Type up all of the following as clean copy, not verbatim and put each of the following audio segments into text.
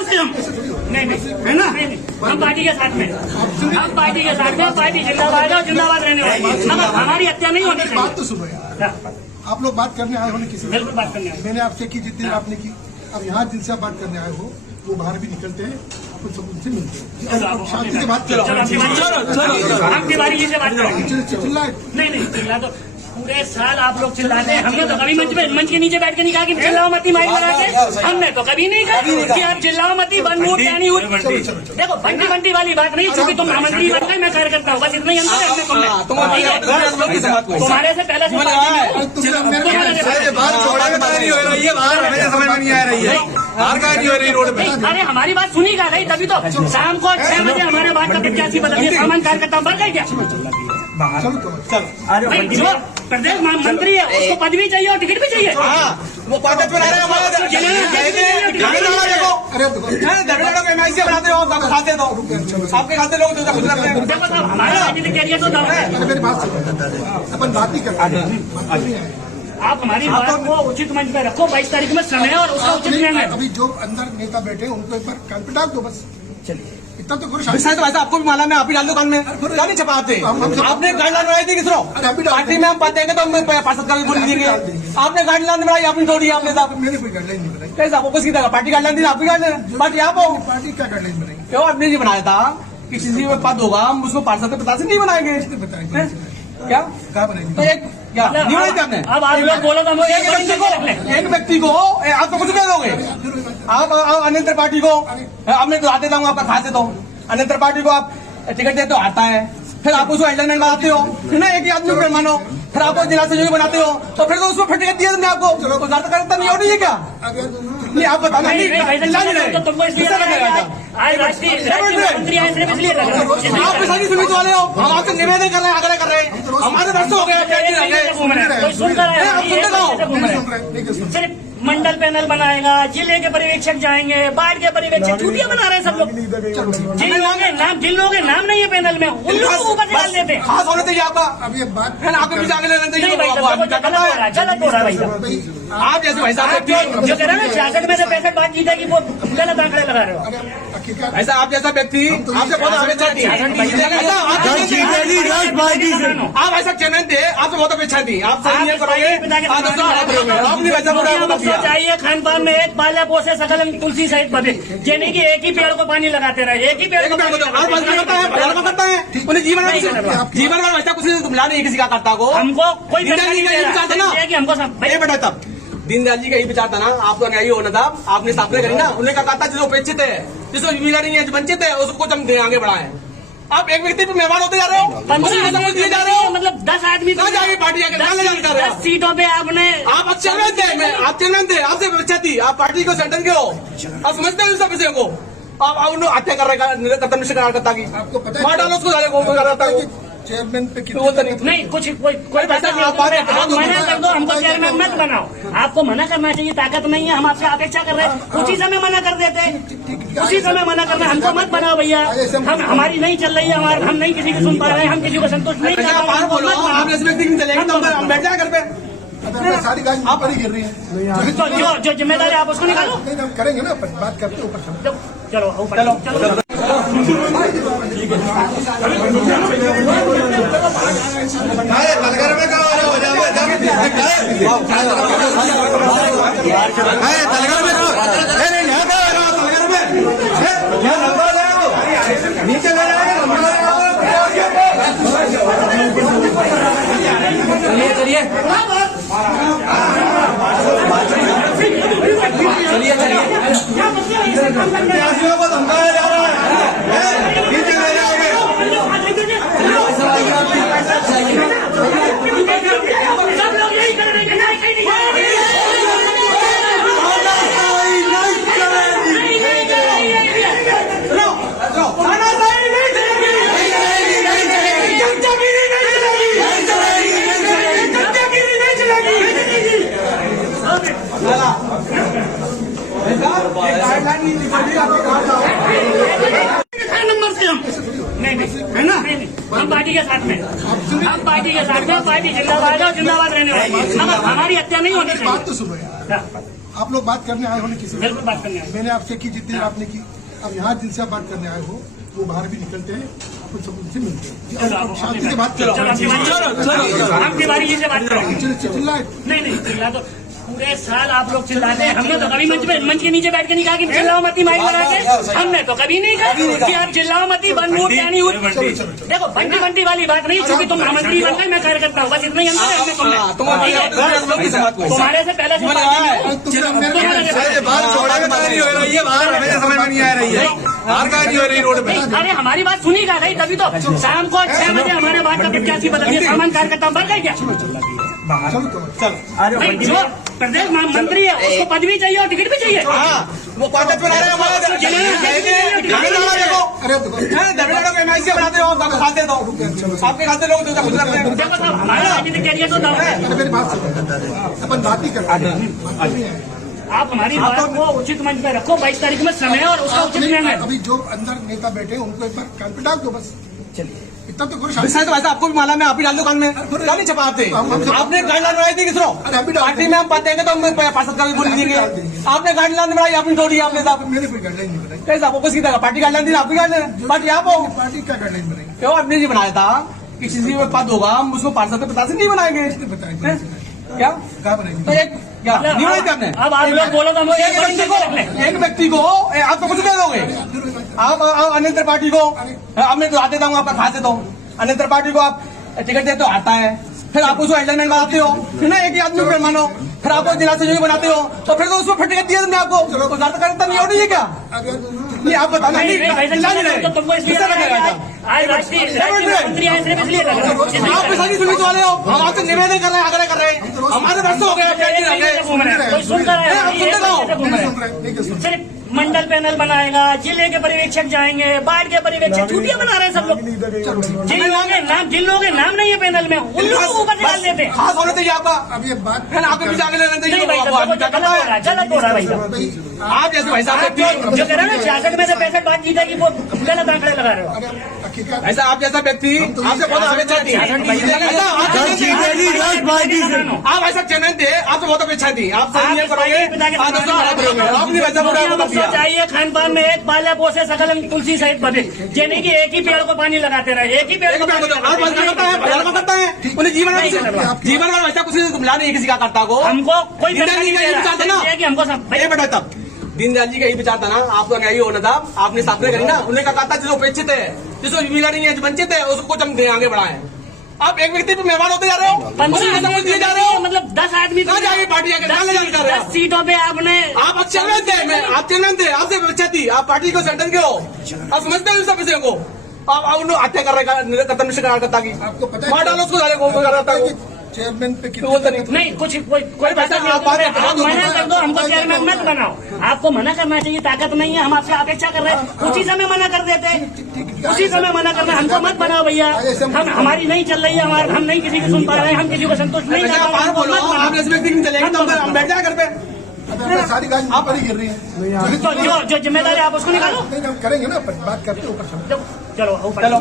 Number से हम नहीं है ना, हम पार्टी के साथ में, हम पार्टी के साथ में, पार्टी जिंदाबाद है, जिंदाबाद रहने वाली, हमारी हत्या नहीं होनी चाहिए। बात तो सुनो यार, आप लोग बात करने आए हो ना किसी से? बिल्कुल बात करने आए। मैंने आपसे की जितनी आपने की, अब यहाँ जिनसे आप बात करने आए हो वो बाहर भी निकलते हैं, अपन सब उनसे मिलते हैं, शांति से बात करो। आपकी बारी से बात करेंगे। चिल्लाए नहीं चिल्ला तो पूरे साल आप लोग चिल्लाते हैं, हमने तो कभी मंच के नीचे बैठ के नहीं कहा कि चिल्लाओ मती माइक लगा के, हमने तो कभी नहीं कहा कि आप चिल्लाओ मती बन वोट यानी देखो बंटी बंटी वाली बात नहीं, क्योंकि तुम महामंत्री बन गए, मैं कार्यकर्ता हूँ, बस इतना ही अंतर है तुम्हारे से पहले अरे हमारी बात सुनी का रही, तभी तो शाम को 6 बजे हमारे बात का प्रत्याशी बदलिए, सामान्य कार्यकर्ता बढ़ गए क्या? भाई जो प्रदेश मंत्री है उसको पदवी चाहिए और टिकट भी चाहिए, वो कागज बना रहे बनाते हो, खाते दो आपके खाते लोग हमारे राजनीतिक कैरियर तो मेरी बात सुनो, अपन बात ही करते हैं। आप हमारी बात को उचित मंच पे रखो, 22 तारीख में समय और उसका उचित निर्णय। अभी जो अंदर नेता बैठे हैं उनको एक बार कान पे डाल दो बस, चलिए इतना तो करो। तो ऐसा आपको भी माला में आप ही डाल दो कान में, क्या नहीं छपाते? आपने गाइडलाइन बनाई थी किसरो पार्टी में, हम बात देंगे तो हम पार्षद का भी बोल दीजिए। आपने गाइडलाइन बनाई, आपने छोड़ी, आपने मैंने कोई गाइडलाइन नहीं बनाई। कैसे आपको किसकी पार्टी गाइडलाइन दी? आपकी गाइडलाइन पार्टी आप हो, पार्टी क्या गाइडलाइन बनाई? क्यों आपने जी बनाया था कि किसी में पद होगा हम उसको पार्षद के पता से नहीं बनाएंगे? क्या बनाएंगे? क्या नहीं बनाई थी आपने? अब आप लोग बोलो तो एक व्यक्ति को आप तो कुछ दे दोगे, आप अन्यंतर पार्टी को अब मैं आते जाऊंगा आपका खाते दो, अन्यंतर पार्टी को आप टिकट देते हो आता है, फिर आप उसको हेडलाइन बनाते हो, फिर ना एक ही आदमी को मानो, फिर आप जिला सहयोगी बनाते हो, तो फिर तो उसको फिर टिकट दिया तुमने आपको, तो कार्यकर्ता नहीं हो रही है क्या? नहीं आप बताना आप सारी सुविधा वाले हो, हम आपसे निवेदन कर रहे हैं, आग्रह कर रहे हैं, हमारे वर्ष हो गए। सिर्फ मंडल पैनल बनाएगा, जिले के पर्यवेक्षक जाएंगे, बाढ़ के पर्यवेक्षक, छुट्टियां बना रहे हैं सब लोग, जिन लोगों के नाम नहीं है पैनल में उन लोगों को ऊपर डाल देते हैं। खास होना चाहिए आपका, अब ये बात है ना, आपको भी आगे लेना चाहिए। गलत हो रहा है भाई, आप जैसे भाई साहब जो कह रहे हैं 66 में से 65 बात जीतेगी, वो गलत आंकड़े लगा रहे हो। ऐसा आप जैसा व्यक्ति आपसे बहुत अपेक्षा थी, आप ऐसा चैनल थे, आपसे बहुत अपेक्षा थी, आप सही करोगे। चाहिए खान पान में एक पाले पोसे सकल तुलसी सहित बदे, ये नहीं कि एक ही पेड़ को पानी लगाते रहे, एक ही पेड़ को करता है उन्हें जीवन में वैसा कुछ मिला नहीं किसी का करता को। हमको कोई हमको बेटा तब दीनदयाल जी का यही विचार था ना, आपको न्यायी होना था, आपने स्थापना करी ना, उन्होंने कहा था जो उपेक्षित है, जिसको मिला नहीं है, जो वंचित है, उसको हम आगे बढ़ाएं। आप एक व्यक्ति पे मेहमान होते जा रहे हो, दिए जा रहे हो, मतलब 10 आदमी जाएगी पार्टी आगे 10 सीटों पे आपने आप चेयरमैन थे, आप चेयरमैन थे, आपसे अच्छा थी, आप पार्टी को सेंटर के हो, आप समझते हैं सब विषय को, आप उन्हें हत्या कर रहे कार्यकर्ता की, आपको पता मार डालो उसको चेयरमैन पे नहीं कुछ कोई पैसा मना कर दो, हमको चेयरमैन मत बनाओ, आपको मना करना चाहिए, ताकत नहीं है, हम आपसे अपेक्षा कर रहे हैं, उसी समय मना कर देते, उसी समय मना करना, हमको मत बनाओ भैया, हम हमारी नहीं चल रही है, हम नहीं किसी की सुन पा रहे हैं, हम किसी को संतुष्ट नहीं कर हम बैठ जाए घर पे, सारी गाड़ी आप पर ही गिर रही है, जो जिम्मेदारी आप उसको निकालो, हम करेंगे ना, बात करते ऊपर चलो चलो नीचे चलिए चलिए प्रत्याशियों को धमकाया जा रहा है, नीचे ले जाओगे। सब लोग यही कर रहे हैं, नंबर से हम नहीं है ना, हम पार्टी के साथ में, हम पार्टी के साथ में, पार्टी जिंदाबाद है, जिंदाबाद रहने वाली, हमारी हत्या नहीं होनी चाहिए। बात तो सुनो यार, आप लोग बात करने आए हो ना किसी से? बिल्कुल बात करने आए। मैंने आपसे की जितनी आपने की। अब यहाँ जिनसे आप बात करने आए हो वो बाहर भी निकलते हैं, अपन सब उनसे मिलते हैं। चलो, अब शांति से बात चलो, करो। आपकी बारी से बात करेंगे। चिल्लाए नहीं चिल्ला तो पूरे साल आप लोग चिल्लाते हैं। हमने तो कभी मंच के नीचे बैठ के नहीं कहा कि चिल्लाओ मती माइक बना के। हमने तो कभी नहीं कहा कि आप चिल्लाओ मती बन मूड क्या नहीं हुई। देखो बंटी बंटी वाली बात नहीं, क्योंकि तुम मंत्री बन गए, मैं कार्यकर्ता हूँ, बस इतना ही अंतर है तुम्हारे से पहले अरे हमारी बात सुनी का रही, तभी तो शाम को 6 बजे हमारे बात का प्रत्याशी बदल दिया। सामान कार्यकर्ता बढ़ गए क्या? भाई जो प्रदेश मंत्री है उसको पदवी चाहिए और टिकट भी चाहिए। वो कागज बना रहे बनाते हो, खाते दो आपके खाते लोग देखो साहब, हमारे राजनीतिक कैरियर तो दाव है। मेरी बात सुनो, अपन बात ही करते हैं। आप हमारी बात को उचित मंच में रखो। 22 तारीख में समय है और उसका उचित निर्णय। अभी जो अंदर नेता बैठे हैं उनको एक बार कान पे डाल दो बस। चलिए इतना तो करो। वैसा तो वैसा आपको भी माला में आप ही डाल दो कान में, क्या नहीं छपाते? आपने गाइडलाइन बनाई थी किसरो? पार्टी में हम देंगे तो हम पार्षद का भी बोल देंगे। आपने गाइडलाइन बनाई, आपने छोड़ी आपने साहब। मैंने कोई गाइडलाइन नहीं बनाई। कैसे आपको किसी तरह पार्टी गाइडलाइन दी? आपकी गाइडलाइन पार्टी आप हो। पार्टी का गाइडलाइन बनाई क्यों आपने जी बनाया था कि किसी में पद होगा हम उसको पार्षद के पता से नहीं बनाएंगे? बताया क्या कहा बनाई? तो एक क्या नहीं बनाई थी आपने? अब आप लोग बोलो तो हम एक व्यक्ति को आप तो कुछ दे दोगे। आप अन्यत्र पार्टी को अब मैं आते दूंगा आपका खाते दो। अन्यत्र पार्टी को आप टिकट देते हो, आता है, फिर आप उसको हेडलाइन बनाते हो, फिर ना एक ही आदमी को मानो, फिर आप जिला सहयोगी बनाते हो, तो फिर तो उसको फिर टिकट दिया तुमने आपको। तो ज्यादा करता नहीं हो रही है क्या? नहीं आप बताना तो तुमको इसलिए आज राष्ट्रीय मंत्री आए सिर्फ इसलिए आप पैसा नहीं सुनने वाले हो। हम आपसे निवेदन कर रहे हैं, आग्रह कर रहे हैं। हमारे वर्ष हो गए कोई सुन रहा सिर्फ मंडल पैनल बनाएगा, जिले के पर्यवेक्षक जाएंगे, बाढ़ के पर्यवेक्षक, छुट्टियां बना रहे हैं सब लोग। जिन लोगों के नाम नहीं है पैनल में उन लोगों को ऊपर निकाल देते हैं। खास होना चाहिए आपका। अब ये बात है ना, आपके पीछे आगे लेना नहीं भाई साहब, गलत हो रहा है भाई साहब। आप जैसे भाई साहब जो कह रहे हैं ना 66 में से 65 बात जीतेगी, वो गलत आंकड़े लगा रहे हो। ऐसा आप जैसा व्यक्ति आपसे बहुत अपेक्षा थी। आप ऐसा चैनल थे, आपसे बहुत अपेक्षा थी। आप सही करोगे, आपने वैसा बोला। चाहिए खान पान में एक पाले पोसे सकल तुलसी सहित बने, यानी कि एक ही पेड़ को पानी लगाते रहे, एक ही पेड़ को करता है उन्हें जीवन में वैसा कुछ मिला नहीं किसी का करता को। हमको कोई हमको बेटा तब दीनदयाल जी का यही विचार था ना, आपका न्याय होना था। आपने स्थापना करी ना, उन्होंने कहा था जिसको उपेक्षित है, जिसको मिला नहीं है, जो वंचित है, उसको कुछ हम आगे बढ़ाएं। आप एक व्यक्ति पे मेहमान होते जा रहे हो, समझ दिए जा रहे हो। मतलब 10 आदमी कहाँ जाएगी पार्टी आगे? 10 सीटों पे आपने आप चेयरमैन थे, आप चेयरमैन थे, आपसे अपेक्षा थी। आप पार्टी को सेंटर के हो, आप समझते हैं सब विषय को। आप उन्हें हत्या कर रहे करता की आपको पता मार डालो उसको चेयरमैन पे नहीं कुछ कोई पैसा मना कर दो, हमको चेयरमैन मत बनाओ। आपको मना करना चाहिए, ताकत नहीं है। हम आपसे अपेक्षा कर रहे हैं, उसी समय मना कर देते, उसी समय मना करना। हमको मत बनाओ भैया, हम हमारी नहीं चल रही है, हम नहीं किसी की सुन पा रहे हैं, हम किसी को संतुष्ट नहीं कर चलेंगे। हम बैठ जाए घर पे, सारी गाड़ी आप पर ही गिर रही है। जो जिम्मेदारी आप उसको निकालो। हम करेंगे ना, बात करते ऊपर। चलो ऊपर चलो।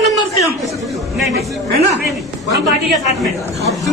नंबर से हम नहीं है ना, हम पार्टी के साथ में,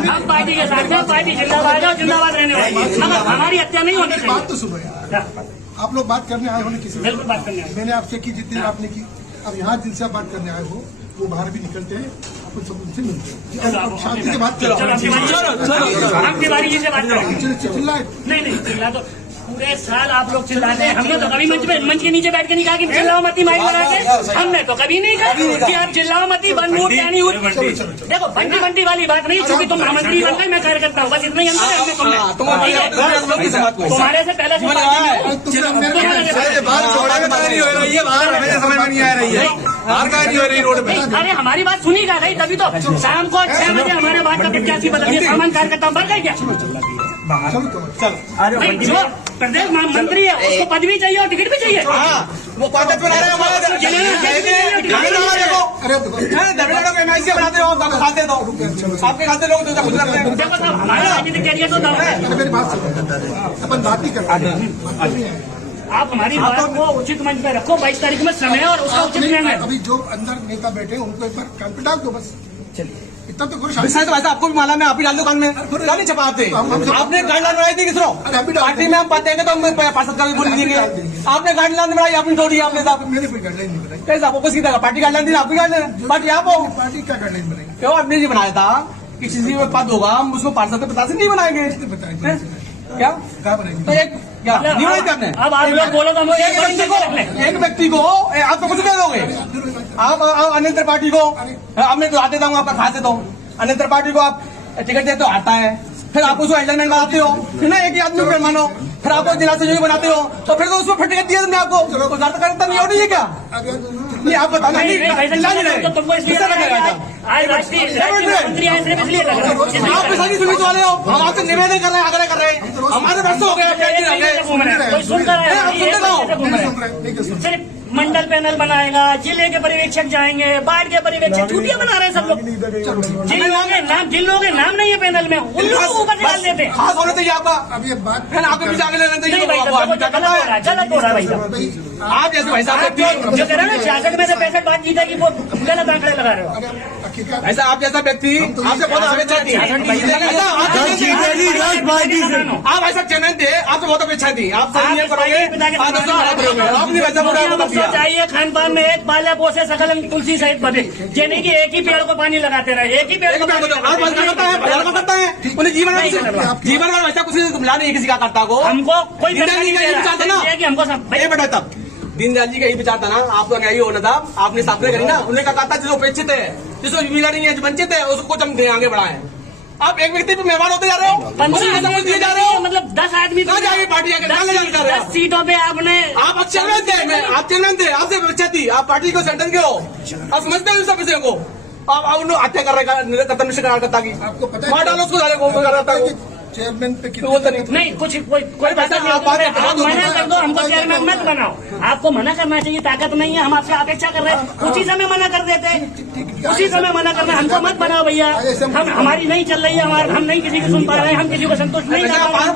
हम पार्टी के साथ में, पार्टी जिंदाबाद है, जिंदाबाद रहने वाली है। मगर हमारी हत्या नहीं होनी चाहिए। बात तो सुनो यार, आप लोग बात करने आए हो ना किसी से? बिल्कुल बात करने आए। मैंने आपसे की जितनी आपने की। अब यहाँ जिनसे आप बात करने आए हो वो बाहर भी निकलते हैं, अपन सब उनसे मिलते हैं चलो, आप शांति से बात चलो करो हम तिवारी जी से बात करें। चिल्लाए नहीं चिल्ला तो पूरे साल आप लोग चिल्लाते हैं। हमने तो कभी मंच के नीचे बैठ के नहीं कहा कि चिल्लाओ मती माइक बना के। हमने तो कभी नहीं कहा कि आप चिल्लाओ मती बनूट यानी देखो बंटी वाली बात नहीं, क्योंकि तुम महामंत्री बन गए, मैं कार्यकर्ता हूँ, बस इतना ही अंतर है तुमने। तुम्हारे से पहले अरे हमारी बात सुनी का नहीं, तभी तो शाम को 6 बजे हमारे बात का 85 बदल गया। सामान कार्यकर्ता बढ़ गए क्या? भाई जो प्रदेश मंत्री है उसको पदवी चाहिए और टिकट भी चाहिए। वो कागज बना रहे हैं बनाते हो, खाते दो आपके खाते लोग तो खुद रखते हैं। देखो साहब हमारा राजनीतिक कैरियर तो दम है। मेरी बात सुनो, अपन बात ही करते हैं। आप हमारी बात को उचित मंच पे रखो। 22 तारीख में समय और उसका उचित निर्णय। अभी जो अंदर नेता बैठे हैं उनको एक बार कान पे डाल दो बस। चलिए इतना तो करो। वैसा तो वैसा आपको भी मालूम है, आप ही डाल दो कान में। क्या नहीं छपाते आपने गाइडलाइन बनाई थी किसरो? पार्टी में हम पाते हैं तो हम पार्षद का भी बोल देंगे। आपने गाइडलाइन बनाई, आपने छोड़ी, आपने साहब मैंने कोई गाइडलाइन नहीं बनाई। कैसे आपको किसी तरह पार्टी गाइडलाइन दी? आपकी गाइडलाइन पार्टी आप हो। पार्टी क्या गाइडलाइन बनाई? क्यों आपने जी बनाया था कि किसी में पद होगा हम उसको पार्षद के पता से नहीं बनाएंगे? बताएं क्या क्या बनाएंगे? तो एक क्या नहीं बनाई थी आपने? अब आप लोग बोलो तो हम एक व्यक्ति को आप तो कुछ नहीं दोगे। आप अन्य पार्टी को अब मैं आते दूंगा आपका खाते दो। अन्य पार्टी को आप टिकट देते हो आता है, फिर आप उसको हेडलाइन बनाते हो, फिर ना एक ही आदमी को मानो, फिर आप जिला सहयोगी बनाते हो तो फिर तो उसमें फिर टिकट दिया तुमने आपको। तो ज्यादा करता नहीं हो नहीं है क्या? नहीं आप बताना तो तुमको इसलिए आज राष्ट्रीय मंत्री आए सिर्फ इसलिए लग रहा है। आप पैसा सुविधा वाले हो, हम आपसे निवेदन कर रहे हैं, आग्रह कर रहे हैं। हमारे वर्षों हो गए कोई सुनकर सिर्फ मंडल पैनल बनाएगा, जिले के पर्यवेक्षक जाएंगे, बाढ़ के पर्यवेक्षक, छुट्टियां बना रहे हैं सब लोग। जिन लोगों के नाम नहीं है पैनल में उन लोगों को ऊपर डाल देते हैं। खास होना चाहिए आपका। अब ये बात फिर आपके पीछे आगे लेना नहीं चाहिए। भाई गलत हो रहा है भाई साहब। आप जैसे भाई साहब जो कह रहे हैं ना 66 में से 65 बात जीतेगी, वो गलत आंकड़े लगा रहे हो। हकीकत ऐसा आप जैसा व्यक्ति आपसे बहुत अपेक्षा थी। आप ऐसा चैनल थे, आपसे बहुत अपेक्षा थी। आप सही नहीं करोगे, आपने वैसा बोला। चाहिए खान पान में एक पाला पोसे सकल तुलसी सहित बने, यानी कि एक ही पेड़ को पानी लगाते रहे, एक ही पेड़ को करता है उन्हें जीवन का वैसा कुछ मिला नहीं किसी का करता को। हमको कोई विचार था ना कि हमको सब बेटा तब दीनदयाल जी का यही विचार था ना, आपका क्या ही होना था। आपने स्थापना करी ना, उन्होंने कहा था जो अपेक्षित है, जिसको मिला नहीं है, वंचित है, उसको कुछ हम आगे बढ़ाएं। आप एक व्यक्ति पे मेहमान होते जा रहे हो, 15 समझ दिए जा रहे हो। मतलब 10 आदमी जाएगी पार्टी आगे 10 सीटों पे आपने आप चेयरमैन थे, आप चेयरमैन थे, आपसे अपेक्षा थी। आप पार्टी को सेंटर के हो, आप समझते हैं सब विषय को। आप उन्होंने हत्या कर रहे कतन कार्यकर्ता की, आपको पता मार डालो उसको चेयरमैन पे नहीं कुछ कोई पैसा मना कर दो, हमको चेयरमैन मत बनाओ। आपको मना करना चाहिए, ताकत नहीं है, हम आपसे अपेक्षा कर रहे हैं। उसी समय मना कर देते हैं, उसी समय मना करना। हमको मत बनाओ भैया, हम हमारी नहीं चल रही है, हम नहीं किसी की सुन पा रहे हैं, हम किसी को संतुष्ट नहीं कर पा रहे।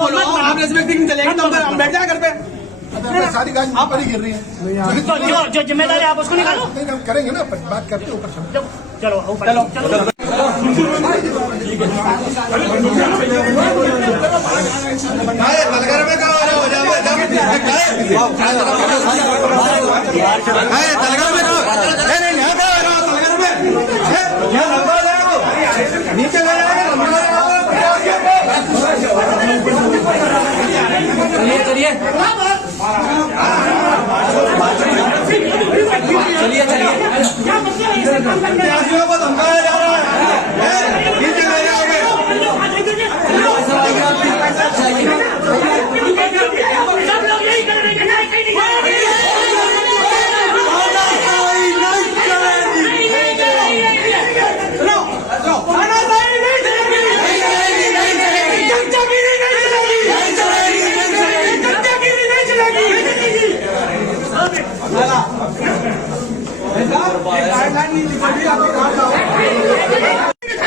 हम बैठ जाए घर पे, सारी गाड़ी आप पर ही गिर रही है। जो जिम्मेदार है आप उसको निकालो। हम करेंगे ना, बात करते ऊपर। चलो चलो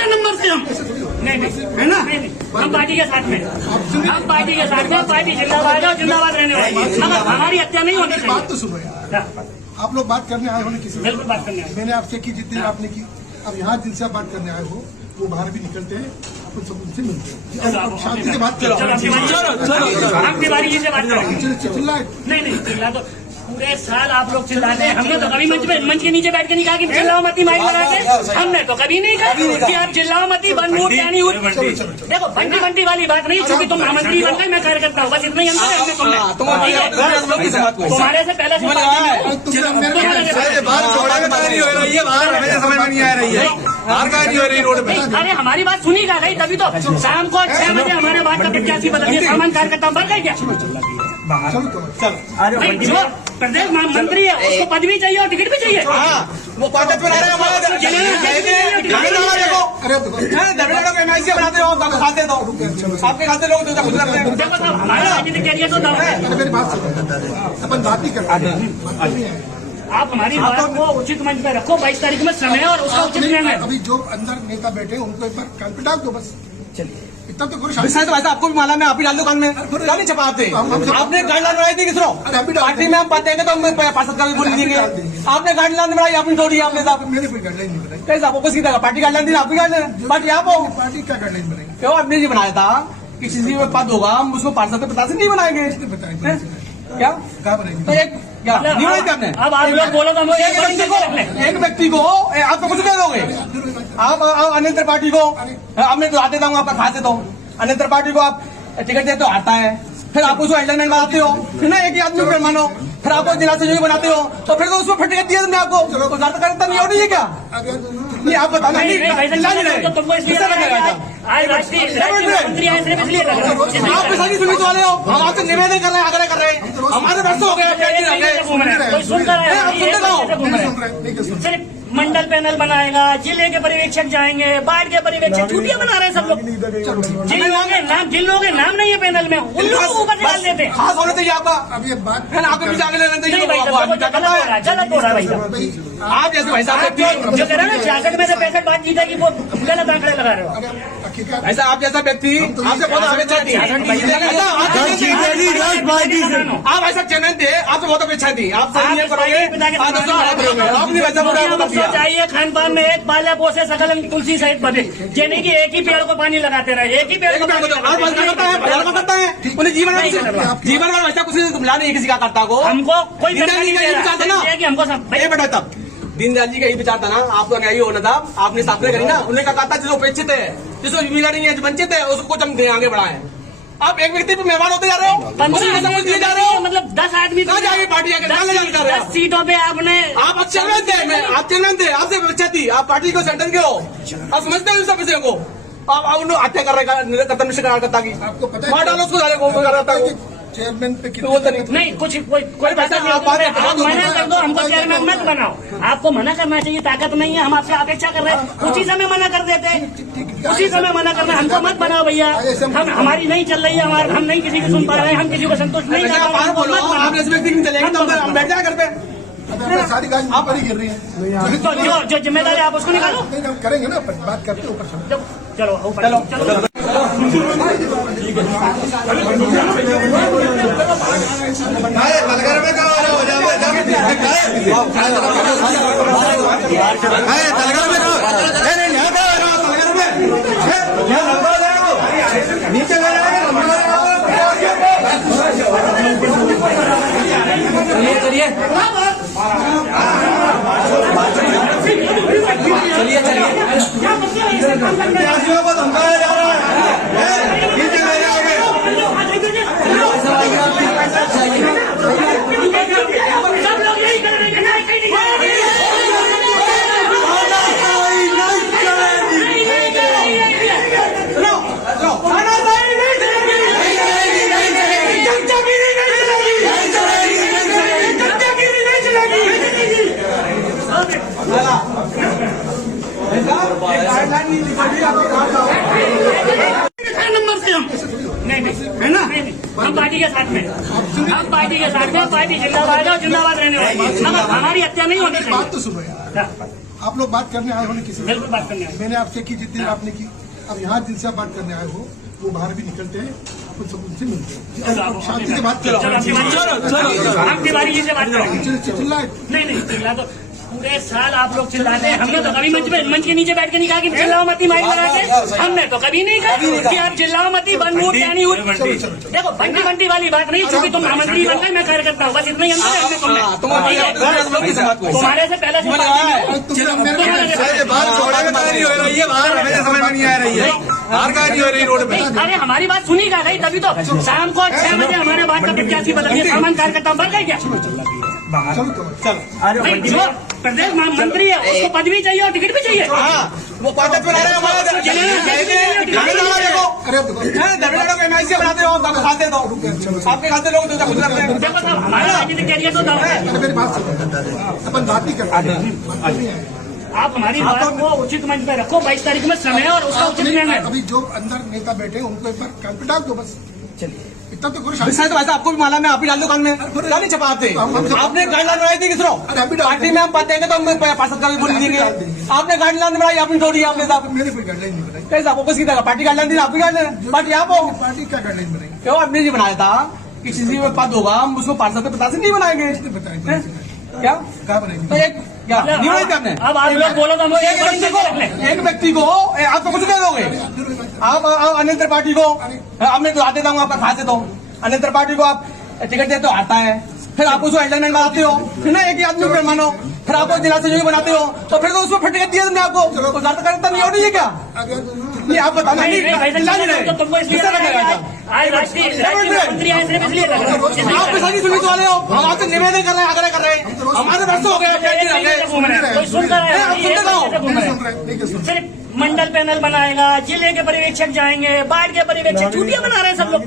नंबर से हम नहीं है ना, हम पार्टी के साथ में, हम पार्टी के साथ में, पार्टी जिंदाबाद है, जिंदाबाद रहने वाली। मगर हमारी हत्या नहीं होनी चाहिए। बात तो सुनो यार, आप लोग बात करने आए हो ना किसी से? बिल्कुल बात करने आए। मैंने आपसे की जितनी आपने की। अब यहाँ जिनसे आप बात करने आए हो वो बाहर भी निकलते हैं, अपन सब उनसे मिलते हैं। आप शांति से बात करो। हम तिवारी जी से बात करें। चिल्लाए नहीं चिल्ला तो पूरे साल आप लोग चिल्लाते हैं, हमने तो कभी मंच के नीचे बैठ के नहीं कहा कि चिल्लाओ मती माइक लगा के, हमने तो कभी नहीं कहा कि आप चिल्लाओ मती बंद उठ क्या नहीं उठ। देखो बंटी बंटी वाली बात नहीं, क्योंकि तुम महामंत्री बन गए, मैं कार्यकर्ता हूँ, बस इतना ही अंतर है हमने तुमने। तुम्हारे से पहले समझ में नहीं आ रही है, रोड पे। अरे हमारी बात सुनी जा रही, तभी तो शाम को 6 बजे हमारे बात का प्रत्याशी बदल दिया, सामान्य कार्यकर्ता बन गए क्या? नहीं, जो प्रदेश मंत्री है उसको पदवी चाहिए और टिकट भी चाहिए। वो कागज बना रहे बनाते हो, खाते दो, आपके खाते लोग खुद रखते हैं। देखो साहब, हमारा राजनीतिक कैरियर तो दम है। मेरी बात सुनो, अपन बात ही करते हैं। आप हमारी बात को उचित मंच पे रखो, 22 तारीख में समय है और उसका उचित निर्णय। अभी जो अंदर नेता बैठे उनको एक बार काल पे डाल दो बस। चलिए इतना तो करो। शायद वैसे आपको भी माला में आप ही डाल दो कान में, क्या नहीं छपाते? आपने गाइडलाइन बनाई थी किसरो? पार्टी में हम देंगे तो हम पार्षद का भी बोल देंगे। आपने गाइडलाइन बनाई, आपने तोड़ी, आपने साहब मैंने कोई गाइडलाइन नहीं बनाई। कैसे आपको किसी का पार्टी गाइडलाइन दी? आपकी गाइडलाइन पार्टी आप हो, पार्टी क्या गाइडलाइन बनाई? क्यों आपने जी बनाया था कि किसी में पद होगा हम उसको पार्षद के पता से नहीं बनाएंगे? बताएं क्या कहाँ बनाएंगे? तो एक क्या नहीं बनाई थी आपने? अब आप लोग बोलो तो हम एक व्यक्ति को आप तो कुछ दे दोगे, आप अन्य पार्टी को मैं तो आते दूंगा, आपका खाते दो, अन्य पार्टी को आप टिकट देते हो आता है, फिर आप उसको हेडलाइन बनाते हो, फिर ना एक ही आदमी को मानो, फिर आपको जिला सहयोगी बनाते हो, तो फिर तो उसमें फिर टिकट दिया तुमने आपको, तो कार्यकर्ता नहीं हो रही है क्या? नहीं आप बताना नहीं आज राष्ट्रीय मंत्री आए सिर्फ इसलिए लग रहा है। आप सारी सुनित वाले हो, हम आपसे निवेदन कर रहे हैं, आग्रह कर रहे हैं, हमारे वर्षों हो गए, कोई सुनकर नहीं सिर्फ मंडल पैनल बनाएगा, जिले के पर्यवेक्षक जाएंगे, बाढ़ के पर्यवेक्षक, छुट्टियां बना रहे हैं सब लोग। जिन लोगों के नाम नहीं है पैनल में, उन लोगों को ऊपर डाल देते हैं। खास होना चाहिए आपका, अब ये बात है ना, आपके पीछे आगे लेना चाहिए। गलत हो रहा है भाई साहब। आप जैसे भाई साहब जो कह रहे हैं ना 66 में से 65 बात जीतेगी, वो गलत आंकड़े लगा रहे हो। ऐसा आप जैसा व्यक्ति आपसे बहुत अपेक्षा थी, आप ऐसा चैनल थे, आपसे बहुत अपेक्षा थी, आप सही करोगे, आप नहीं वैसा बोला। चाहिए खान पान में एक पाले पोसे सकल तुलसी सहित बने, ये नहीं कि एक ही पेड़ को पानी लगाते रहे, एक ही पेड़ को पानी करता है उन्हें जीवन में वैसा कुछ मिला नहीं किसी का करता को। हमको कोई कि हमको बेटा तब दीनदयाल जी का यही विचार था ना, आपको न्याय होना था, आपने स्थापना करी ना, उन्होंने कहा था जिसको उपेक्षित है, जिसको मिला नहीं है, जो वंचित है, उसको कुछ हम आगे बढ़ाएं। आप एक व्यक्ति पे मेहमान होते जा रहे हो, दिए जा रहे हो, मतलब 10 आदमी कहाँ जाएंगे पार्टी आगे 10 सीटों पे आपने आप चेयरमैन थे, आप चेयरमैन थे, आपसे अपेक्षा थी, आप पार्टी को सेंटर के हो, आप समझते हो इन सब विषयों को। आप उन्होंने हत्या कर रहे खत्म कार्यकर्ता की, आपको पता मार डालो उसको चेयरमैन पे नहीं कुछ कोई पैसा नहीं, आप मना कर दो, हमको चेयरमैन मत बनाओ। आपको मना करना चाहिए, ताकत नहीं है, हम आपसे अपेक्षा कर रहे हैं, उसी समय मना कर देते, उसी समय मना करना, हमको मत बनाओ भैया। हम हमारी नहीं चल रही है, हम नहीं किसी की सुन पा रहे हैं, हम किसी को संतुष्ट नहीं कर रहे हैं। सारी गाड़ी पर ही गिर रही है, जो जिम्मेदारी आप उसको निकालो, हम करेंगे ना, बात करते ऊपर चलो ऊपर सब लोग यही कर रहे हैं, नंबर से हम नहीं है ना, हम पार्टी के साथ में, हम पार्टी के साथ में, पार्टी जिंदाबाद है, जिंदाबाद रहने वाली, मगर हमारी हत्या नहीं होनी चाहिए। बात तो सुनो यार, आप लोग बात करने आए हो ना किसी से, बिल्कुल बात करने आए। मैंने आपसे की जितनी देर आपने की, अब यहाँ जिनसे आप बात करने आए हो वो बाहर भी निकलते हैं, अपन सब उनसे मिलते हैं, शांति से बात करो। हम तिवारी जी से बात करेंगे। चिल्लाए नहीं चिल्ला तो पूरे साल आप लोग चिल्लाते हैं। हमने तो कभी मंच के नीचे बैठ के नहीं कहा कि चिल्लाओ मती माइक लगा के। हमने तो कभी नहीं कहा कि आप चिल्लाओ मती बनूट यानी देखो बंटी बंटी वाली बात नहीं, क्योंकि तुम महामंत्री बन गए, मैं कार्यकर्ता हूँ, बस इतना ही अंतर है तुम्हारे से पहले अरे हमारी बात सुनी का नहीं, तभी तो शाम को 6 बजे हमारे बात का प्रत्याशी बदलिए सामान्य कार्यकर्ता बन गए क्या? भाई, जो प्रदेश मंत्री है उसको पदवी चाहिए और टिकट भी चाहिए। वो पार्टी में MIC बनाते हो, खाते दो आपके खाते लोग देखो साहब, हमारे राजनीतिक कैरियर तो दो है। मेरी बात सुनो, अपन बात ही करते हैं। आप हमारी बात को उचित मंच पे रखो। 22 तारीख में समय और उसका उचित निर्णय। अभी जो अंदर नेता बैठे हैं उनको एक बार कान पे डाल दो बस। चलिए इतना तो करो। शायद तो ऐसा आपको भी मालूम है, आप ही डाल दो कान में, नहीं छपाते आपने गाइडलाइन बनाई थी किसरो पार्टी में हम पाते हैं तो हम पार्षद का भी बोल देंगे। आपने गाइडलाइन बनाई, आपने छोड़ी, आपने साहब मैंने कोई गाइडलाइन नहीं बनाई। कैसे आपको किसी तरह पार्टी गाइडलाइन दी, आपकी गाइडलाइन पार्टी आप हो, पार्टी का गाइडलाइन बनाई क्यों आपने जी बनाया था कि किसी में पद होगा हम उसको पार्षद के पता से नहीं बनाएंगे बताया क्या कहा बनाई तो एक क्या नहीं बनाई थी आपने? अब आप लोग बोलो तो एक व्यक्ति को आप तो कुछ दे दोगे, आप अन्यत्र पार्टी को अब मैं आते जाऊंगा आपका खाते दो, अन्यत्र पार्टी को आप टिकट देते हो आता है, फिर आप उसको हेडलाइन बनाते हो, फिर ना एक ही आदमी को मानो, फिर आप जिला सहयोगी बनाते हो तो फिर तो उसको फिर टिकट दिया तुमने आपको तो ज्यादा करता नहीं हो रही है क्या? नहीं आप बताना तुमको इसलिए आज राष्ट्रीय मंत्री आए सिर्फ इसलिए लग रहा है। आप पैसा नहीं सुनने वाले हो, हम आपसे निवेदन कर रहे हैं, आग्रह कर रहे हैं, हमारे दस्त हो गए कोई सुनता नहीं है सिर्फ मंडल पैनल बनाएगा, जिले के पर्यवेक्षक जाएंगे, बाढ़ के पर्यवेक्षक, छुट्टियां बना रहे हैं सब लोग।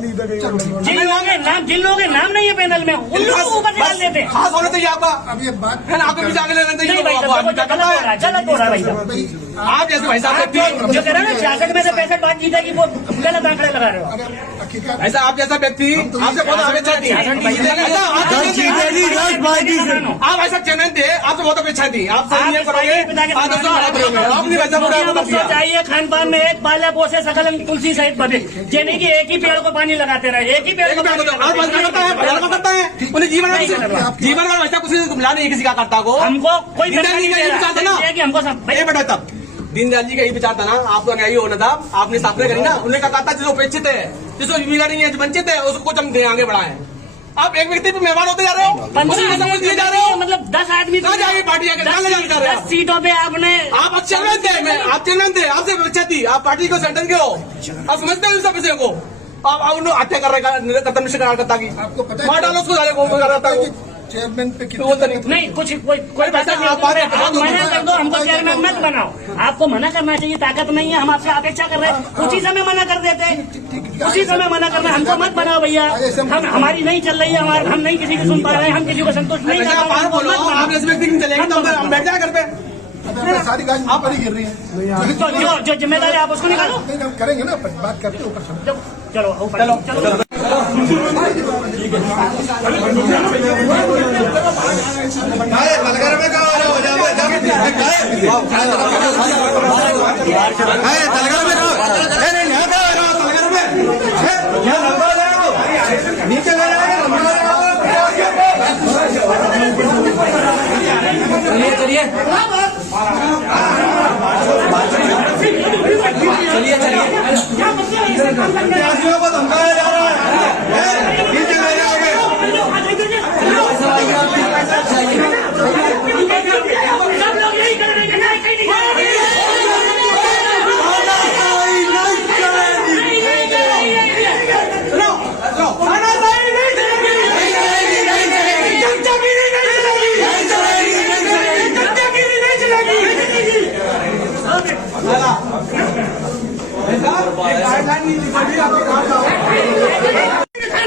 जिन लोगों के नाम नहीं है पैनल में उन लोगों को ऊपर निकाल देते हैं। खास होना चाहिए आपका, अब ये बात है ना, आपको भी आगे लेना नहीं भाई साहब, गलत हो रहा है भाई साहब। आप जैसे भाई साहब जो कह रहे हैं ना 66 में से 65 बात जीतेगी, वो गलत आंकड़े लगा रहे हो। ऐसा आप जैसा व्यक्ति आपसे बहुत अपेक्षा थी, आप ऐसा चैनल थे, आपसे बहुत अपेक्षा थी, आप सही करोगे, आप नहीं वैसा बोला चाहिए। खान पान में एक पाले पोसे सकल तुलसी सहित बने, यानी कि एक ही पेड़ को पानी लगाते रहे, एक ही पेड़ को करता है उन्हें जीवन में वैसा कुछ मिला नहीं किसी का करता को। हमको कोई हमको बेटा तब दीनदयाल जी का यही विचार था ना, आपका न्याय होना था, आपने स्थापना करी ना, उन्होंने कहा था जिसको उपेक्षित है, जिसको मिला नहीं है, जो वंचित है, उसको कुछ हम आगे बढ़ाए। आप एक व्यक्ति पे मेहमान होते जा रहे हो, 15 दिए जा रहे हो, मतलब 10 आदमी कहाँ जाएगी पार्टी आगे 10 सीटों पे आपने आप चेयरमैन थे, आप चेयरमैन थे, आपसे अपेक्षा थी, आप पार्टी को सेंटर के हो, आप समझते हैं सब विषय को, आप उन्होंने हत्या कर रहे कदम निश्चय करता की आपको पता मार डालो उसको चेयरमैन पे नहीं कुछ कोई पैसा मना कर दो, हमको चेयरमैन मत बनाओ। आपको मना करना चाहिए, ताकत नहीं है, हम आपसे अपेक्षा कर रहे हैं, उसी समय मना कर देते, उसी समय मना करना, हमको मत बनाओ भैया। हम हमारी नहीं चल रही है, हम नहीं किसी की सुन पा रहे हैं, हम किसी को संतुष्ट नहीं कर हम बैठ जाए घर पे, सारी गाड़ी आप पर ही गिर रही है, तो जो जिम्मेदारी आप उसको निकालो। नहीं हम करेंगे ना, बात करते ऊपर चलो ऊपर चलो।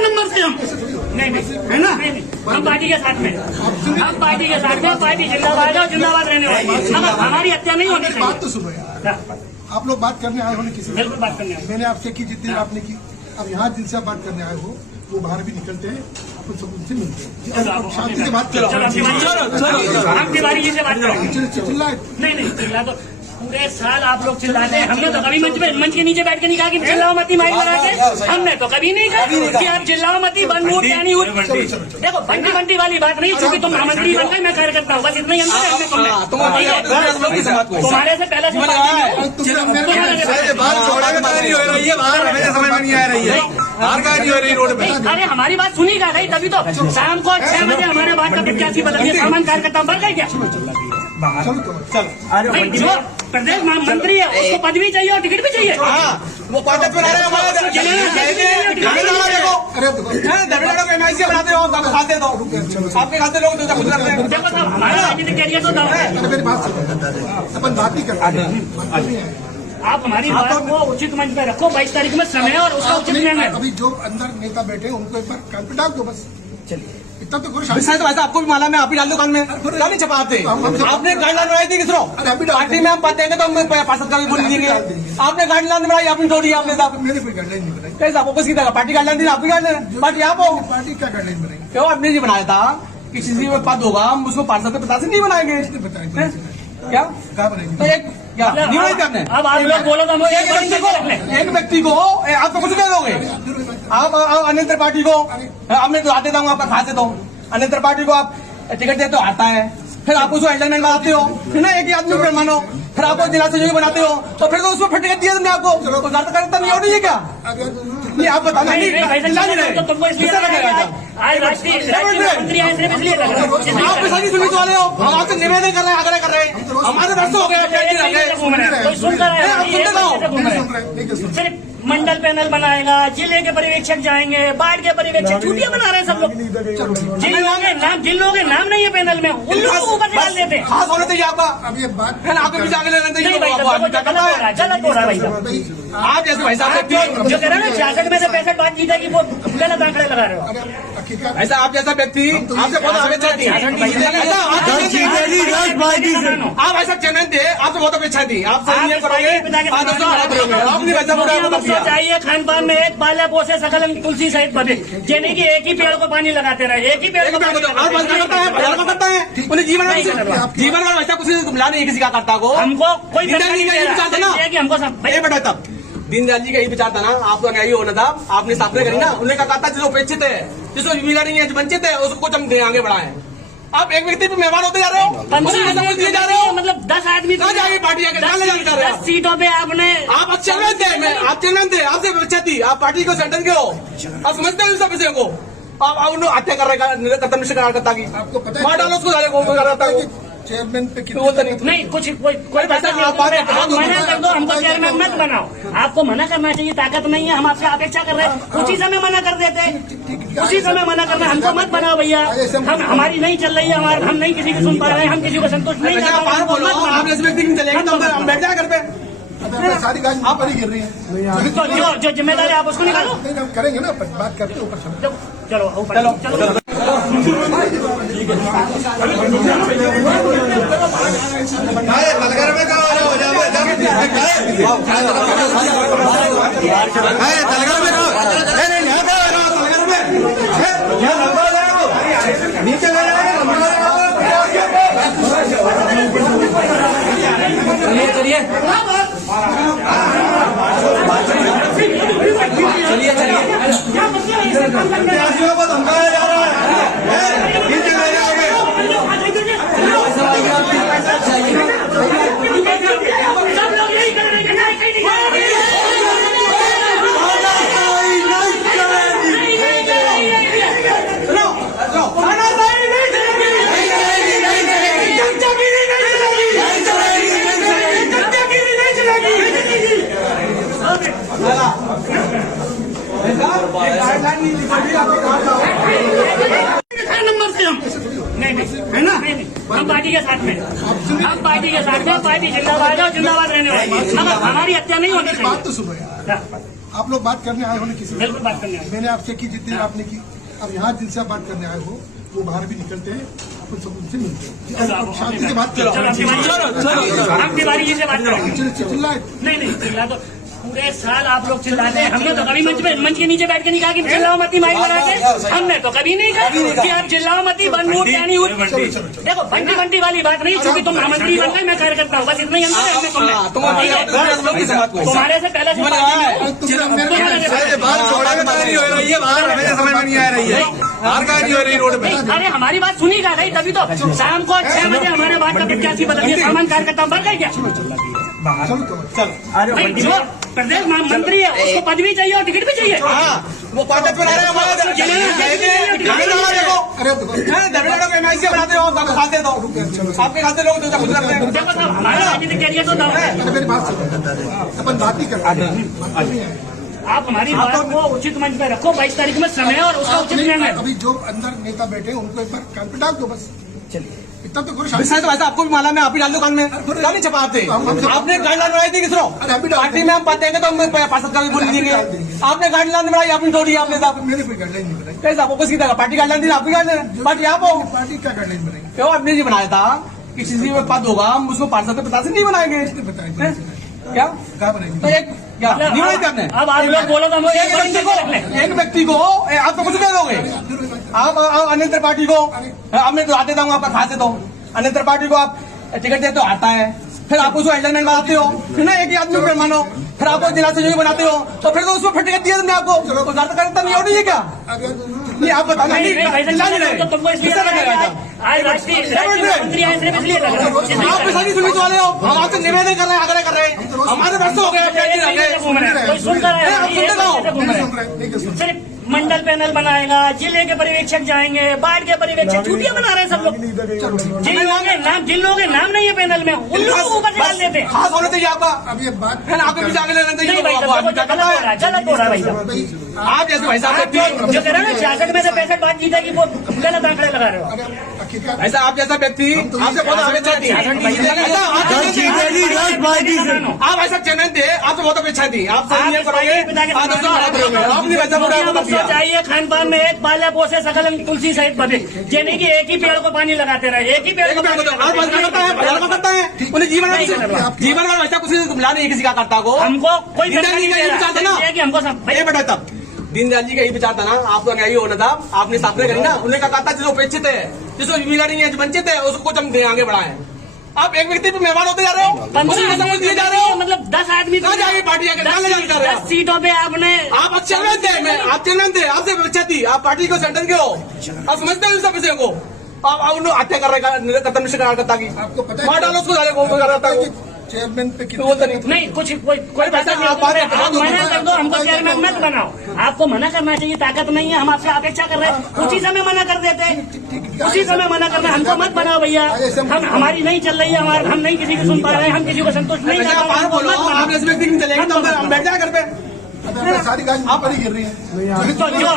नंबर से हम नहीं है ना, हम पार्टी के साथ में, हम पार्टी के साथ में, पार्टी जिंदाबाद है, जिंदाबाद रहने वाली, हमारी हत्या नहीं होनी चाहिए। बात तो सुनो यार, आप लोग बात करने आए हो ना किसी, बिल्कुल बात करने आए। मैंने आपसे की जितनी आपने की, अब यहाँ जिनसे आप बात करने आए हो वो बाहर भी निकलते हैं, अपन सब उनसे मिलते हैं, शांति से बात करो। हम तिवारी जी से बात करें, चिल्लाए नहीं चिल्ला तो पूरे साल आप लोग चिल्लाते हैं, हमने तो कभी मंच के नीचे बैठ के नहीं कहा कि चिल्लाओ मती माइक लगा के, हमने तो कभी नहीं कहा कि आप चिल्लाओ मती बंद उठ क्या नहीं उठ। देखो बंटी बंटी वाली बात नहीं, क्योंकि तुम महामंत्री बन गए, मैं कार्यकर्ता हूँ, बस इतना ही अंतर है तुम्हें। तुम्हारे से पहले अरे हमारी बात सुनी क्या गई, तभी तो शाम को 6 बजे हमारे बात का प्रत्याशी बदल दिया, सामान कार्यकर्ता बढ़ गए क्या? भाई जो प्रदेश मंत्री है उसको पदवी चाहिए और टिकट भी चाहिए। वो पार्टी बना रहे बनाते हो, खाते दो आपके खाते लोग देखो साहब, हमारा राजनीतिक कैरियर तो दाव है। मेरी बात सुनो, अपन बात ही करते हैं। आप हमारी बात को उचित मंच पे रखो, 22 तारीख में समय और उसका उचित निर्णय। अभी जो अंदर नेता बैठे हैं उनको एक बार कान पे डाल दो बस। चलिए इतना तो करो। तो वैसा आपको भी माला में आप ही डाल दो कान में, क्या नहीं छपाते? आपने गाइडलाइन बनाई थी किसरो? पार्टी में हम पाते हैं तो हम पार्षद का भी बोल देंगे। आपने गाइडलाइन बनाई, आपने छोड़ी, आपने साहब मैंने कोई गाइडलाइन नहीं बनाई। कैसे आपको किसी तरह पार्टी गाइडलाइन दी, आपकी गाइडलाइन पार्टी आप हो। पार्टी क्या गाइडलाइन बनाई? क्यों आपने जी बनाया था कि किसी में पद होगा हम उसको पार्षद के प्रत्याशी नहीं बनाएंगे? क्या क्या बनाएंगे? तो एक क्या नहीं बनाई थी आपने? अब आप लोग बोलो तो हम एक व्यक्ति को आप तो कुछ नहीं दोगे। आप अन्य पार्टी को मैं तो आते दूंगा आपका खाते दो, अन्य पार्टी को आप टिकट देते हो आता है, फिर आप उसको हेडलाइन बनाते हो, फिर ना एक ही आदमी को मानो, फिर आप जिला सहयोगी बनाते हो, तो फिर तो उसमें फिर टिकट दिया तुमने आपको, तो कार्यकर्ता नहीं हो रही है क्या? नहीं आप बताना आज राष्ट्रीय मंत्री आए सिर्फ इसलिए लग रहा है। आप पैसा नहीं सुनित वाले हो, हम आपसे निवेदन कर रहे हैं, आग्रह कर रहे हैं, हमारे वर्ष हो गए कोई सुनकर सुन सिर्फ मंडल पैनल बनाएगा, जिले के पर्यवेक्षक जाएंगे, बाढ़ के पर्यवेक्षक, छुट्टियां बना रहे हैं सब लोग। जिन लोगों के नाम नहीं है पैनल में उन लोगों को ऊपर निकाल देते हैं। खास होना चाहिए आपका, अब ये बात फिर आपके पीछे आगे लेना नहीं भाई साहब, गलत हो रहा है भाई साहब। आप जैसे भाई साहब व्यक्ति जो कह रहे हैं ना 66 में से 65 बात जीतेगी, वो गलत आंकड़े लगा रहे हो। ऐसा आप जैसा व्यक्ति आपसे बहुत अपेक्षा थी, आप ऐसा चैनल थे, आपसे बहुत अपेक्षा थी, आप सही नहीं करोगे, आप नहीं वैसा चाहिए। खान पान में एक पाला पोसे सकल तुलसी सहित बने, यानी कि एक ही पेड़ को पानी लगाते रहे, एक ही पेड़ को करता है उन्हें जीवन में वैसा कुछ मिला नहीं किसी का करता को। हमको कोई विचार था ना कि हमको सब बेटा तब दीनदयाल जी का यही विचार था ना, आपका न्याय होना था, आपने स्थापना करी ना, उन्होंने कहा था जो उपेक्षित है, जिसको मिला नहीं है, जो वंचित है, उसको कुछ हम आगे बढ़ाएं। आप एक व्यक्ति पे मेहमान होते जा रहे हो, 15 समझ दिए जा रहे हो, मतलब 10 आदमी कहाँ जाएगी पार्टी आगे 10 सीटों पे आपने आप चेयरमैन थे, आप चेयरमैन थे, आपसे अपेक्षा थी, आप पार्टी को सेंटर के हो, आप समझते हो सब विषय को। आप उन्होंने हत्या कर रहे खत्म कार्यकर्ता की, आपको पता मार डालो उसको चेयरमैन पे नहीं कुछ कोई पैसा मना कर दो, हमको चेयरमैन मत बनाओ। आपको मना करना चाहिए, ताकत नहीं है, हम आपसे अपेक्षा कर रहे हैं, उसी समय मना कर देते, उसी समय मना करना, हमको मत बनाओ भैया। हम हमारी नहीं चल रही है, हम नहीं किसी की सुन पा रहे हैं, हम किसी को संतुष्ट नहीं कर पा रहे हैं, बैठ जाए घर पे। सारी गाड़ी आप पर ही गिर रही है, जो जिम्मेदार है आप उसको निकालो। करेंगे ना, बात करते ऊपर। चलो ऊपर चलो। चलिए को धमकाया जा रहा है, सब लोग यही कर रहे हैं, नंबर से हम नहीं है ना, हम पार्टी के साथ में, हम पार्टी के साथ में, पार्टी जिंदाबाद है, जिंदाबाद रहने वाली, मगर हमारी हत्या नहीं होनी चाहिए। बात तो सुनो यार, आप लोग बात करने आए हो ना किसी, बिल्कुल बात करने आए। मैंने आपसे की जितनी आपने की, अब यहाँ जिनसे आप बात करने आए हो वो बाहर भी निकलते हैं, अपन सब उनसे मिलते हैं, शांति से बात करो। हम तिवारी जी से बात करेंगे। चिल्लाए नहीं चिल्ला तो पूरे साल आप लोग चिल्लाते हैं, हमने तो कभी मंच के नीचे बैठ के नहीं कहा कि चिल्लाओ मती माइक बना के, हमने तो कभी नहीं कहा कि आप चिल्लाओ मती बन उठ क्या नहीं उठ। देखो बंटी बंटी वाली बात नहीं, क्योंकि तुम मंत्री बन गए, मैं कार्यकर्ता हूँ, बस इतना ही अंतर है हमने तुमने। तुम्हारे से पहले समझ में नहीं आ रही है, बाहर का नहीं हो रही रोड में। अरे हमारी बात सुनी जा रही, तभी तो शाम को 6 बजे हमारे बात का प्रत्याशी बदल दिया, सामान कार्यकर्ता बढ़ गए क्या? भाई, जो प्रदेश मंत्री है उसको पदवी चाहिए और टिकट भी चाहिए। वो कागज बना रहे हैं, बनाते हो, खाते दो, आपके खाते लोग खुद रखते हैं। देखो साहब, हमारा राजनीतिक कैरियर तो दम है। मेरी बात सुनो, अपन बात ही करते हैं। आप हमारी बात को उचित मंच पे रखो, 22 तारीख में समय है और उसका उचित निर्णय। अभी जो अंदर नेता बैठे हैं उनको एक बार कान पे डाल दो बस। चलिए इतना तो करो। तो वैसे आपको भी मालूम है, आप ही डाल दो कान में, क्या नहीं छपा आपने? आपने गाइडलाइन बनाई थी किसरो? पार्टी में हम देंगे तो हम पार्षद का भी बोल देंगे। आपने गाइडलाइन बनाई, आपने तोड़ी, आपने साहब मैंने कोई गाइडलाइन नहीं बनाई। कैसे आपको किसी तरह पार्टी गाइडलाइन दी? आपकी गाइडलाइन पार्टी आप हो, पार्टी क्या गाइडलाइन बनाई? क्यों आपने जी बनाया था कि किसी में पद होगा हम उसको पार्षद के पता से नहीं बनाएंगे? बताया क्या क्या बनाई? तो एक क्या नहीं बनाई थी आपने? अब आप लोग बोलो तो हम एक व्यक्ति को आप तो कुछ दे दोगे, आप अन्य पार्टी को मैं तो आते दूंगा, आपका खाते दो, अन्य पार्टी को आप टिकट देते हो, आता है, फिर आप उसको हेडलाइन बनाते हो, फिर ना एक ही आदमी को मानो, फिर आपको जिला सहयोगी बनाते हो, तो फिर तो उसको फिर टिकट दिया तुमने आपको, तो कार्यकर्ता नहीं हो रही है क्या? नहीं आप बताना आज राष्ट्रीय मंत्री आए सिर्फ इसलिए लग रहा है। आप सारी सुनीत वाले हो, हम आपसे निवेदन कर रहे हैं, आग्रह कर रहे हैं, हमारे वर्षों हो गए, कोई सुनता नहीं सिर्फ मंडल पैनल बनाएगा, जिले के पर्यवेक्षक जाएंगे, बाढ़ के पर्यवेक्षक, छुट्टियां बना रहे हैं सब लोग। जिन लोगों के नाम नहीं है पैनल में, उन लोगों को ऊपर से डाल देते हैं। खास होना चाहिए आपका, अब ये बात है ना, आपके पीछे आगे लेना चाहिए। नहीं भाई साहब, गलत हो रहा है भाई साहब। आप जैसे भाई साहब व्यक्ति जो कह रहे हैं ना 66 में से 65 बात की जाएगी, वो गलत आंकड़े लगा रहे हो। ऐसा आप जैसा व्यक्ति आपसे बहुत अपेक्षा थी, आप ऐसा चैनल थे, आपसे बहुत अपेक्षा थी, आप सही नहीं करोगे, आप नहीं वैसा बोला। चाहिए खान पान में एक पाले पोसे सकल तुलसी सहित बने, ये नहीं कि एक ही पेड़ को पानी लगाते रहे, एक ही पेड़ को करता है उन्हें जीवन में वैसा कुछ मिला नहीं किसी का करता को। हमको कोई कि हमको बेटा तब दीनदयाल जी का यही विचार था ना, आपको न्याय होना था, आपने स्थापना करी ना, उन्होंने कहा था जिसको उपेक्षित है, जिसको मिला नहीं है, वंचित है, उसको कुछ हम आगे बढ़ाएं। आप एक व्यक्ति पे मेहमान होते जा रहे हो, 15 दिए जा रहे हो, मतलब 10 आदमी कहाँ जाएगी पार्टी आगे, कहाँ ले जा रहे हो? 10 सीटों पे आपने आप चेयरमैन थे, आप चेयरमैन थे, आपसे अपेक्षा थी, आप पार्टी को सेंटर के हो, आप समझते हो सब विषयों को। आप उन्होंने हत्या कर रहे खत्म कार्यकर्ता की, आपको पता मार डालो उसको कार्यकर्ता को। चेयरमैन पे नहीं कुछ कोई पैसा नहीं, आप मना कर दो, हमको चेयरमैन मत बनाओ। आपको मना करना चाहिए, ताकत नहीं है, हम आपसे अपेक्षा कर रहे हैं, उसी समय मना कर देते हैं, उसी समय मना करना, हमको मत बनाओ भैया। हम हमारी नहीं चल रही है, हम नहीं किसी की सुन पा रहे हैं, हम किसी को संतुष्ट नहीं कर रहे हैं, आप इस व्यक्ति नहीं चलेंगे तो हम बैठ जाए घर पे। सारी गाड़ी आप पर ही गिर रही है,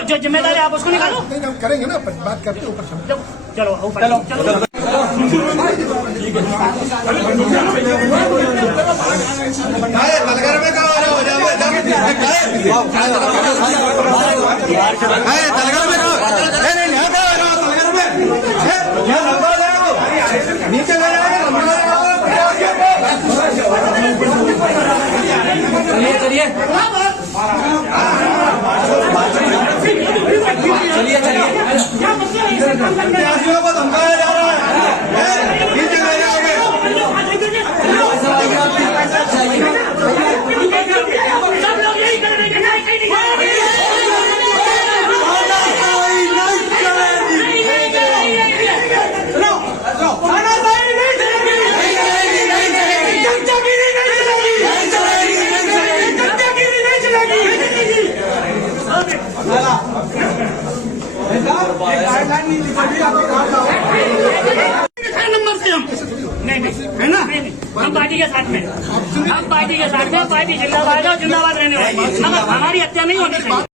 जो जिम्मेदारी आप उसको निकालो। हम करेंगे ना, बात करते ऊपर। चलो ऊपर तलगर में कहा हो नीचे चलिए चलिए चलिए को धमकाया जा रहा है, नीचे ले जाओगे। सब लोग यही कर रहे हैं, नंबर से हम नहीं है ना, हम पार्टी के साथ में, हम पार्टी के साथ में, पार्टी जिंदाबाद है, जिंदाबाद रहने वाली है, हमारी हत्या नहीं होनी चाहिए।